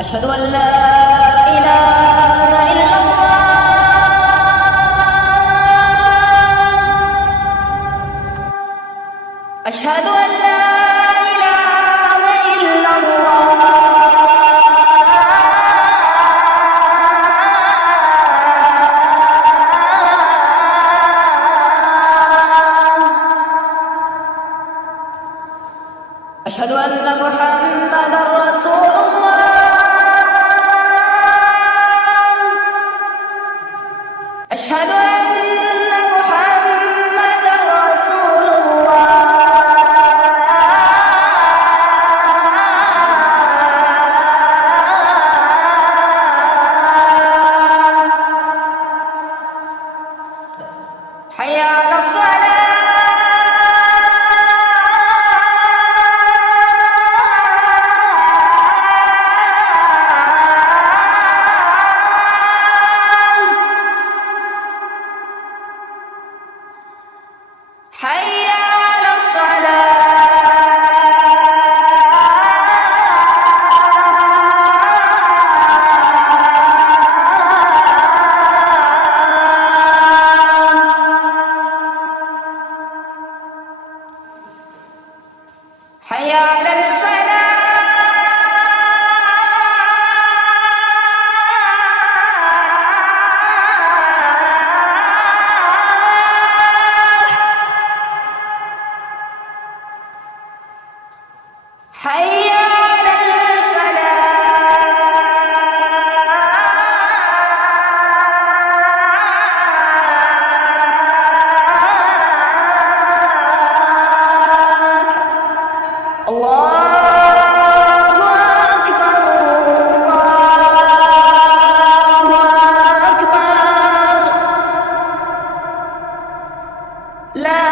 أشهد أن لا إله إلا الله. أشهد أن لا إله إلا الله. أشهد أن محمدًا رسول الله. أشهد أن محمدًا رسول الله. حي على الصلاة. حي على الصلاة. حي على الفلاح. حي على الفلاح. الله أكبر. الله أكبر. لا